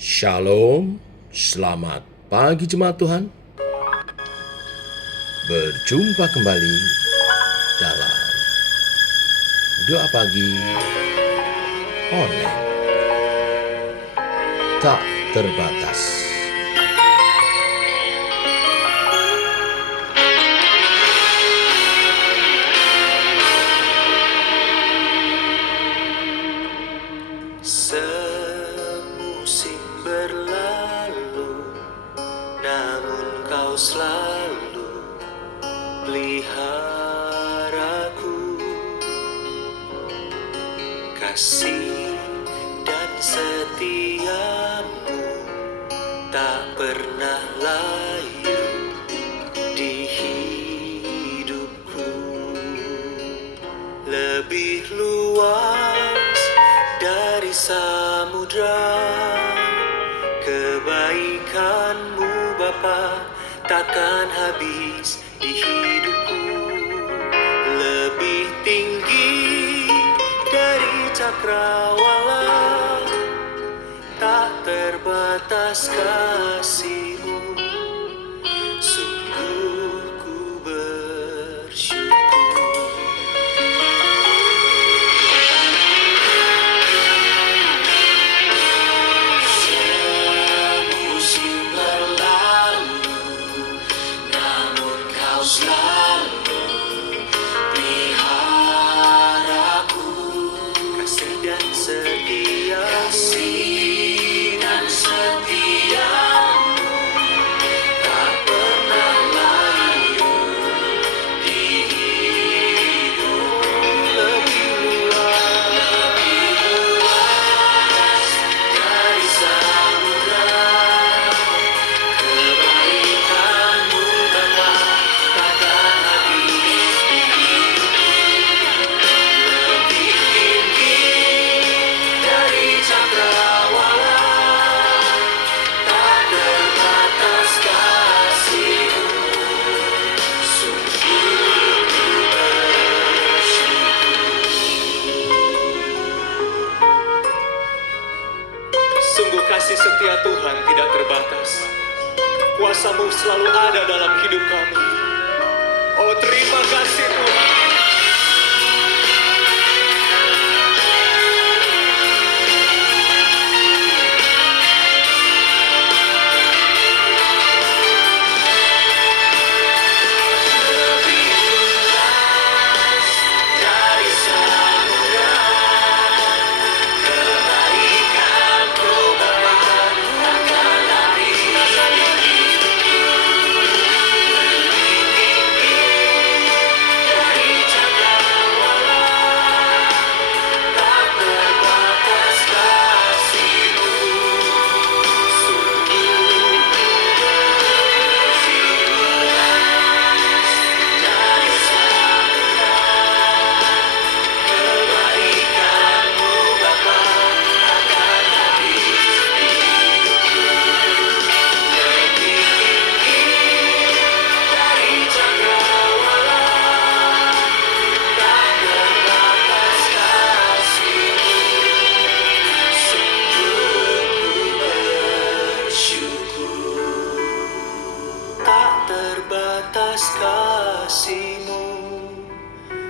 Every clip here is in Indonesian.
Shalom, selamat pagi jemaat Tuhan. Berjumpa kembali dalam doa pagi online tak terbatas. Semusim berlalu, namun kau selalu peliharaku. Kasih dan setiamu tak pernah layu di hidupku. Lebih luas dari samudra, kebaikanmu Bapa takkan habis di hidupku. Lebih tinggi dari cakrawala, tak terbatas kasih-Mu. Sungguh ku bersyukur. Semusim berlalu, namun kau selalu peliharaku. Kasih dan setiamu tak pernah layu di hidup. Lebih luas dari samudra, kebaikanmu Bapa takkan habis di hidupku. Lebih tinggi dari cakrawala, tak terbatas kasih-Mu. Sungguh ku bersyukur. Sungguh kasih setia Tuhan tidak terbatas. Kuasa-Mu selalu ada dalam hidup kami. Oh, terima kasih Tuhan. Lebih luas dari samudra, kebaikan-Mu Bapa takkan habis di hidupku. Lebih tinggi dari cakrawala, tak terbatas kasih-Mu. Sungguh ku bersyukur. Dari samudra, kebaikan-Mu Bapa takkan habis di hidupku. Lebih tinggi dari cakrawala, tak terbatas kasih-Mu. Sungguh ku bersyukur. Tak terbatas kasih-Mu.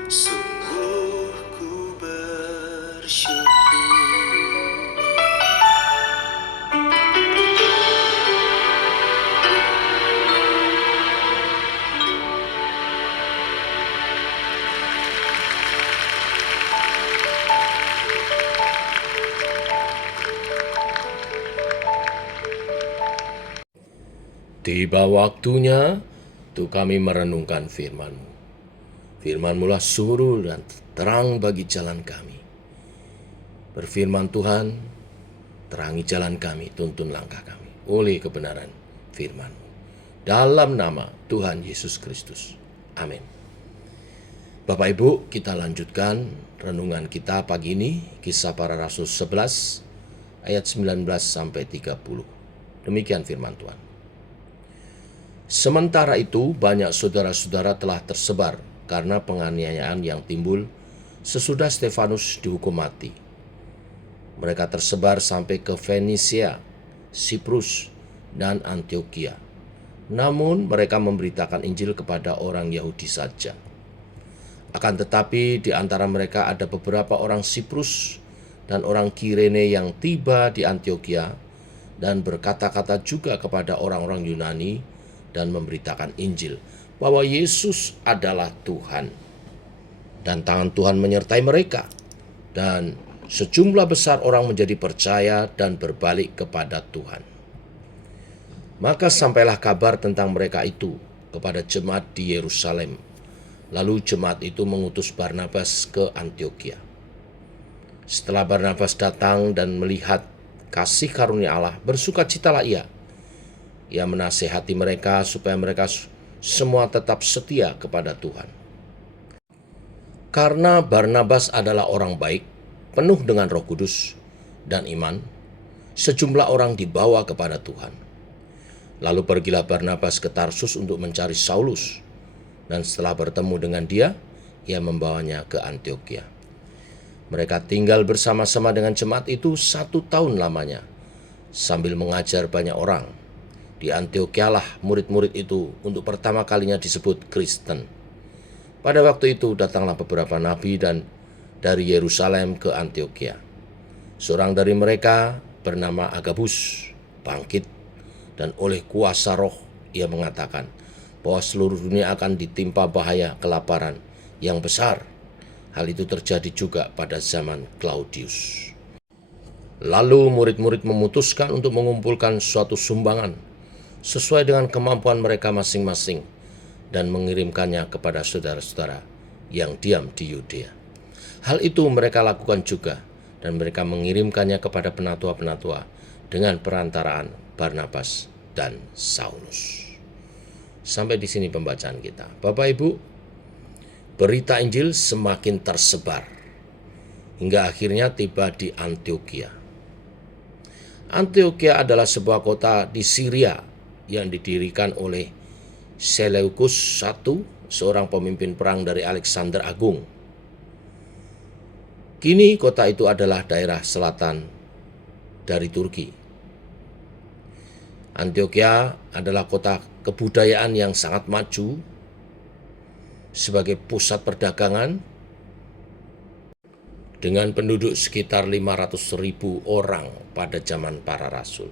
Sungguh ku bersyukur. Tiba waktunya untuk kami merenungkan firman-Mu. Firman-Mu lah sumber dan terang bagi jalan kami. Berfirman Tuhan, terangi jalan kami, tuntun langkah kami oleh kebenaran firman-Mu. Dalam nama Tuhan Yesus Kristus. Amin. Bapak Ibu, kita lanjutkan renungan kita pagi ini, Kisah Para Rasul 11 ayat 19 sampai 30. Demikian firman Tuhan. Sementara itu, banyak saudara-saudara telah tersebar karena penganiayaan yang timbul sesudah Stefanus dihukum mati. Mereka tersebar sampai ke Fenisia Siprus, dan Antiokhia. Namun mereka memberitakan Injil kepada orang Yahudi saja. Akan tetapi di antara mereka ada beberapa orang Siprus dan orang Kirene yang tiba di Antiokhia dan berkata-kata juga kepada orang-orang Yunani dan memberitakan Injil bahwa Yesus adalah Tuhan. Dan tangan Tuhan menyertai mereka, dan sejumlah besar orang menjadi percaya dan berbalik kepada Tuhan. Maka sampailah kabar tentang mereka itu kepada jemaat di Yerusalem. Lalu jemaat itu mengutus Barnabas ke Antiokhia. Setelah Barnabas datang dan melihat kasih karunia Allah, bersukacitalah ia. Ia menasehati mereka supaya mereka semua tetap setia kepada Tuhan. Karena Barnabas adalah orang baik, penuh dengan Roh Kudus dan iman, sejumlah orang dibawa kepada Tuhan. Lalu pergilah Barnabas ke Tarsus untuk mencari Saulus, dan setelah bertemu dengan dia, ia membawanya ke Antiokhia. Mereka tinggal bersama-sama dengan jemaat itu 1 tahun lamanya, sambil mengajar banyak orang. Di Antiokhia lah murid-murid itu untuk pertama kalinya disebut Kristen. Pada waktu itu datanglah beberapa nabi dan dari Yerusalem ke Antiokhia. Seorang dari mereka bernama Agabus bangkit, dan oleh kuasa roh ia mengatakan bahwa seluruh dunia akan ditimpa bahaya kelaparan yang besar. Hal itu terjadi juga pada zaman Claudius. Lalu murid-murid memutuskan untuk mengumpulkan suatu sumbangan sesuai dengan kemampuan mereka masing-masing dan mengirimkannya kepada saudara-saudara yang diam di Yudea. Hal itu mereka lakukan juga, dan mereka mengirimkannya kepada penatua-penatua dengan perantaraan Barnabas dan Saulus. Sampai di sini pembacaan kita. Bapak Ibu, berita Injil semakin tersebar hingga akhirnya tiba di Antiokhia. Antiokhia adalah sebuah kota di Syria yang didirikan oleh Seleukus I, seorang pemimpin perang dari Alexander Agung. Kini kota itu adalah daerah selatan dari Turki. Antiokhia adalah kota kebudayaan yang sangat maju sebagai pusat perdagangan dengan penduduk sekitar 500.000 orang pada zaman para rasul.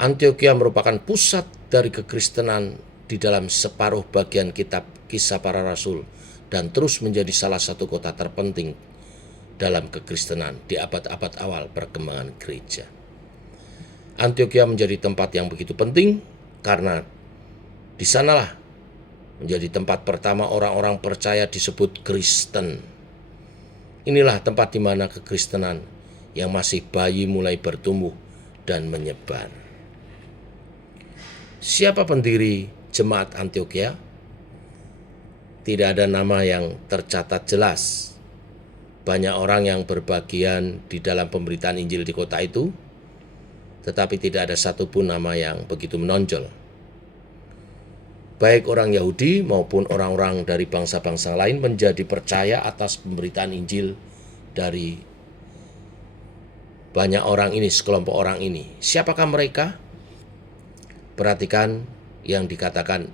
Antiokhia merupakan pusat dari kekristenan di dalam separuh bagian kitab Kisah Para Rasul dan terus menjadi salah satu kota terpenting dalam kekristenan di abad-abad awal perkembangan gereja. Antiokhia menjadi tempat yang begitu penting karena di sanalah menjadi tempat pertama orang-orang percaya disebut Kristen. Inilah tempat di mana kekristenan yang masih bayi mulai bertumbuh dan menyebar. Siapa pendiri jemaat Antiokhia? Tidak ada nama yang tercatat jelas. Banyak orang yang berbagian di dalam pemberitaan Injil di kota itu, tetapi tidak ada satupun nama yang begitu menonjol. Baik orang Yahudi maupun orang-orang dari bangsa-bangsa lain menjadi percaya atas pemberitaan Injil dari banyak orang ini, sekelompok orang ini. Siapakah mereka? Perhatikan yang dikatakan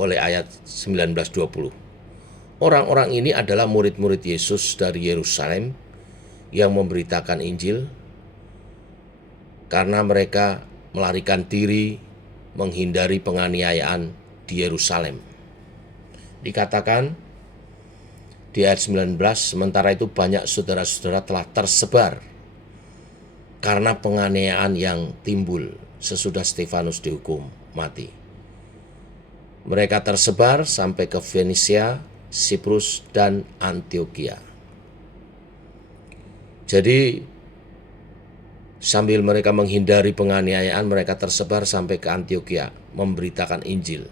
oleh ayat 19-20. Orang-orang ini adalah murid-murid Yesus dari Yerusalem yang memberitakan Injil karena mereka melarikan diri menghindari penganiayaan di Yerusalem. Dikatakan di ayat 19, sementara itu banyak saudara-saudara telah tersebar karena penganiayaan yang timbul sesudah Stefanus dihukum mati. Mereka tersebar sampai ke Fenisia, Siprus, dan Antiokhia. Jadi sambil mereka menghindari penganiayaan, mereka tersebar sampai ke Antiokhia, memberitakan Injil.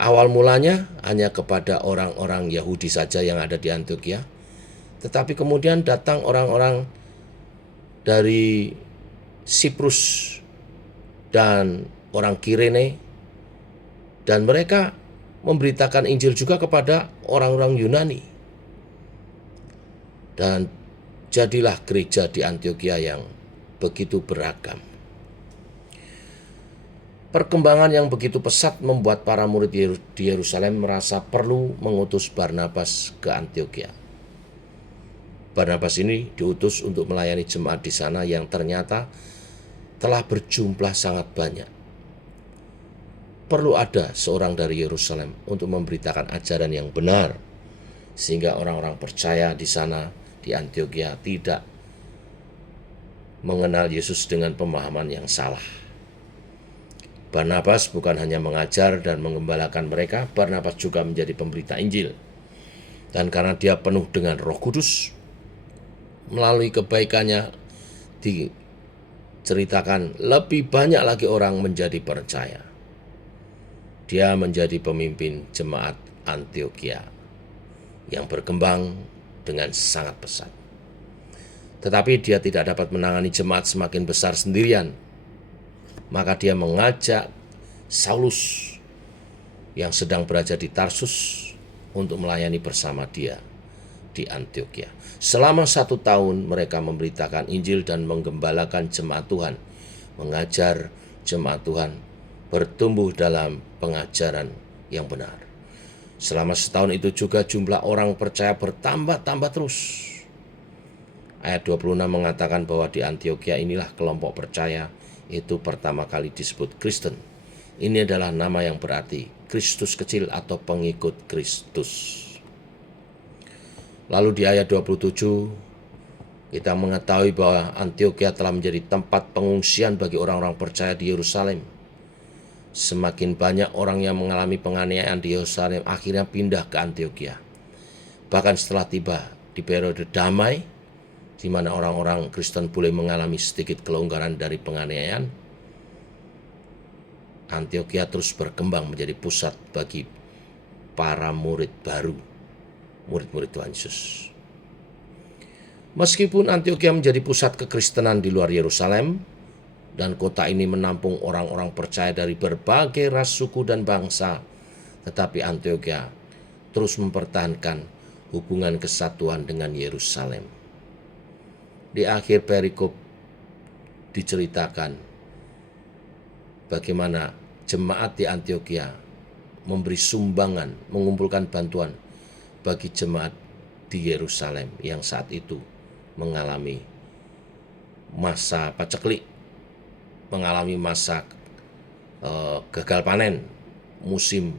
Awal mulanya hanya kepada orang-orang Yahudi saja yang ada di Antiokhia, tetapi kemudian datang orang-orang dari Siprus dan orang Kirene, dan mereka memberitakan Injil juga kepada orang-orang Yunani. Dan jadilah gereja di Antiokhia yang begitu beragam. Perkembangan yang begitu pesat membuat para murid di Yerusalem merasa perlu mengutus Barnabas ke Antiokhia. Barnabas ini diutus untuk melayani jemaat di sana yang ternyata telah berjumlah sangat banyak. Perlu ada seorang dari Yerusalem untuk memberitakan ajaran yang benar, sehingga orang-orang percaya di sana, di Antiokhia, tidak mengenal Yesus dengan pemahaman yang salah. Barnabas bukan hanya mengajar dan mengembalakan mereka, Barnabas juga menjadi pemberita Injil. Dan karena dia penuh dengan Roh Kudus, melalui kebaikannya diceritakan lebih banyak lagi orang menjadi percaya. Dia menjadi pemimpin jemaat Antiokhia yang berkembang dengan sangat pesat. Tetapi dia tidak dapat menangani jemaat semakin besar sendirian. Maka dia mengajak Saulus yang sedang berada di Tarsus untuk melayani bersama dia di Antiokhia. Selama 1 tahun mereka memberitakan Injil dan menggembalakan jemaat Tuhan, mengajar jemaat Tuhan bertumbuh dalam pengajaran yang benar. Selama setahun itu juga jumlah orang percaya bertambah-tambah terus. Ayat 26 mengatakan bahwa di Antiokhia inilah kelompok percaya itu pertama kali disebut Kristen. Ini adalah nama yang berarti Kristus kecil atau pengikut Kristus. Lalu di ayat 27 kita mengetahui bahwa Antiokhia telah menjadi tempat pengungsian bagi orang-orang percaya di Yerusalem. Semakin banyak orang yang mengalami penganiayaan di Yerusalem akhirnya pindah ke Antiokhia. Bahkan setelah tiba di periode damai, di mana orang-orang Kristen boleh mengalami sedikit kelonggaran dari penganiayaan, Antiokhia terus berkembang menjadi pusat bagi para murid baru, murid-murid Tuhan Yesus. Meskipun Antiokhia menjadi pusat kekristenan di luar Yerusalem, dan kota ini menampung orang-orang percaya dari berbagai ras, suku, dan bangsa, tetapi Antiokhia terus mempertahankan hubungan kesatuan dengan Yerusalem. Di akhir perikop diceritakan bagaimana jemaat di Antiokhia memberi sumbangan, mengumpulkan bantuan bagi jemaat di Yerusalem yang saat itu mengalami masa paceklik, mengalami masa gagal panen, musim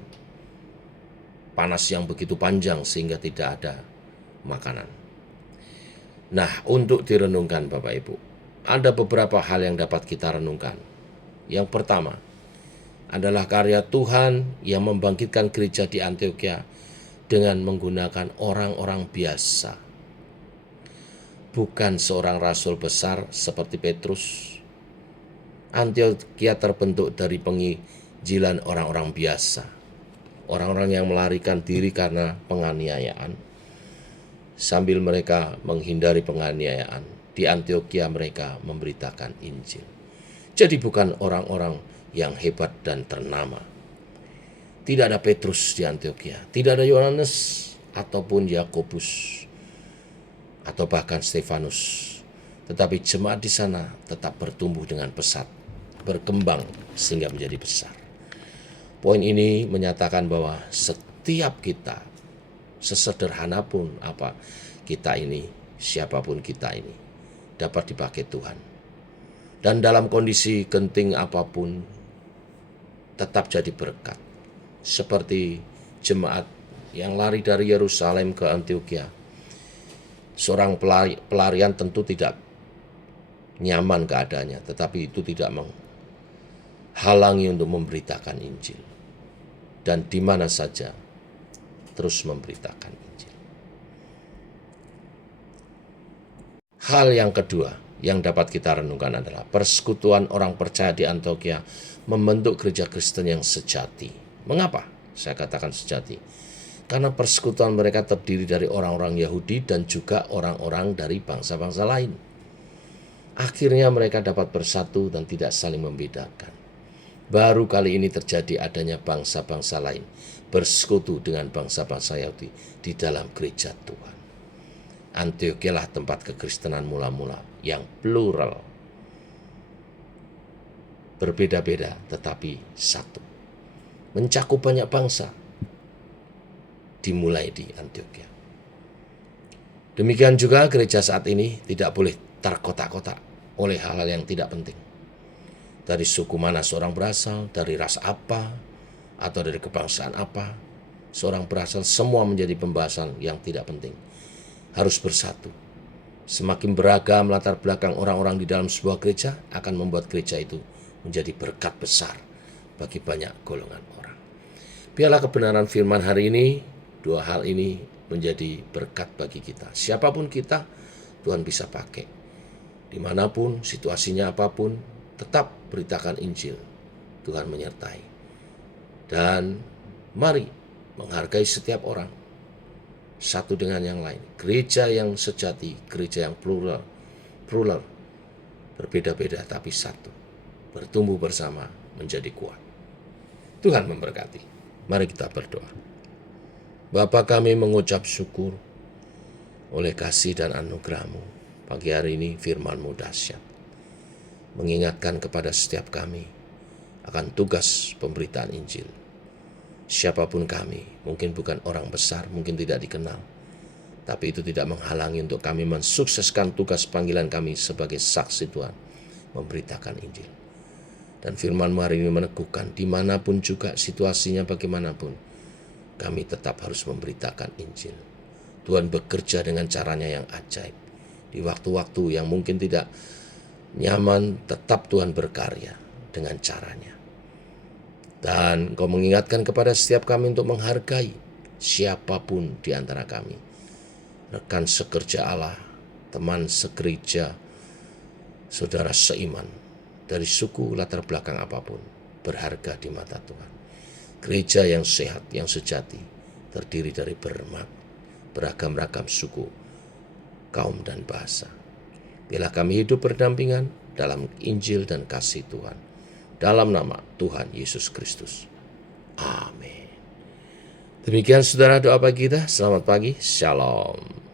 panas yang begitu panjang sehingga tidak ada makanan. Nah, untuk direnungkan Bapak Ibu, ada beberapa hal yang dapat kita renungkan. Yang pertama adalah karya Tuhan yang membangkitkan gereja di Antiokhia dengan menggunakan orang-orang biasa. Bukan seorang rasul besar seperti Petrus. Antiokhia terbentuk dari penginjilan orang-orang biasa. Orang-orang yang melarikan diri karena penganiayaan. Sambil mereka menghindari penganiayaan, di Antiokhia mereka memberitakan Injil. Jadi bukan orang-orang yang hebat dan ternama. Tidak ada Petrus di Antiokhia, tidak ada Yohanes ataupun Yakobus atau bahkan Stefanus. Tetapi jemaat di sana tetap bertumbuh dengan pesat, berkembang sehingga menjadi besar. Poin ini menyatakan bahwa setiap kita, sesederhana pun apa kita ini, siapapun kita ini, dapat dipakai Tuhan. Dan dalam kondisi genting apapun, tetap jadi berkat. Seperti jemaat yang lari dari Yerusalem ke Antiokhia. Seorang pelarian tentu tidak nyaman keadaannya, tetapi itu tidak menghalangi untuk memberitakan Injil. Dan di mana saja terus memberitakan Injil. Hal yang kedua yang dapat kita renungkan adalah persekutuan orang percaya di Antiokhia membentuk gereja Kristen yang sejati. Mengapa saya katakan sejati? Karena persekutuan mereka terdiri dari orang-orang Yahudi dan juga orang-orang dari bangsa-bangsa lain. Akhirnya mereka dapat bersatu dan tidak saling membedakan. Baru kali ini terjadi adanya bangsa-bangsa lain bersekutu dengan bangsa-bangsa Yahudi di dalam gereja Tuhan. Antiokhia lah tempat kekristenan mula-mula yang plural. Berbeda-beda tetapi satu. Mencakup banyak bangsa. Dimulai di Antiokhia. Demikian juga gereja saat ini tidak boleh terkotak-kotak oleh hal-hal yang tidak penting. Dari suku mana seorang berasal, dari ras apa, atau dari kebangsaan apa, seorang berasal, semua menjadi pembahasan yang tidak penting. Harus bersatu. Semakin beragam latar belakang orang-orang di dalam sebuah gereja akan membuat gereja itu menjadi berkat besar bagi banyak golongan orang. Biarlah kebenaran firman hari ini, dua hal ini menjadi berkat bagi kita. Siapapun kita, Tuhan bisa pakai. Dimanapun, situasinya apapun, tetap beritakan Injil. Tuhan menyertai. Dan mari menghargai setiap orang satu dengan yang lain. Gereja yang sejati, gereja yang plural, berbeda-beda tapi satu. Bertumbuh bersama menjadi kuat. Tuhan memberkati. Mari kita berdoa. Bapa, kami mengucap syukur oleh kasih dan anugerah-Mu. Pagi hari ini firman-Mu dahsyat. Mengingatkan kepada setiap kami akan tugas pemberitaan Injil. Siapapun kami, mungkin bukan orang besar, mungkin tidak dikenal, tapi itu tidak menghalangi untuk kami mensukseskan tugas panggilan kami sebagai saksi Tuhan, memberitakan Injil. Dan firman-Mu hari ini meneguhkan, dimanapun juga situasinya bagaimanapun, kami tetap harus memberitakan Injil. Tuhan bekerja dengan caranya yang ajaib. Di waktu-waktu yang mungkin tidak nyaman, tetap Tuhan berkarya dengan caranya. Dan Engkau mengingatkan kepada setiap kami untuk menghargai siapapun di antara kami. Rekan sekerja Allah, teman segereja, saudara seiman, dari suku latar belakang apapun, berharga di mata Tuhan. Gereja yang sehat, yang sejati, terdiri dari beragam-ragam suku, kaum dan bahasa. Biarlah kami hidup berdampingan dalam Injil dan kasih Tuhan. Dalam nama Tuhan Yesus Kristus. Amin. Demikian saudara doa pagi kita. Selamat pagi. Shalom.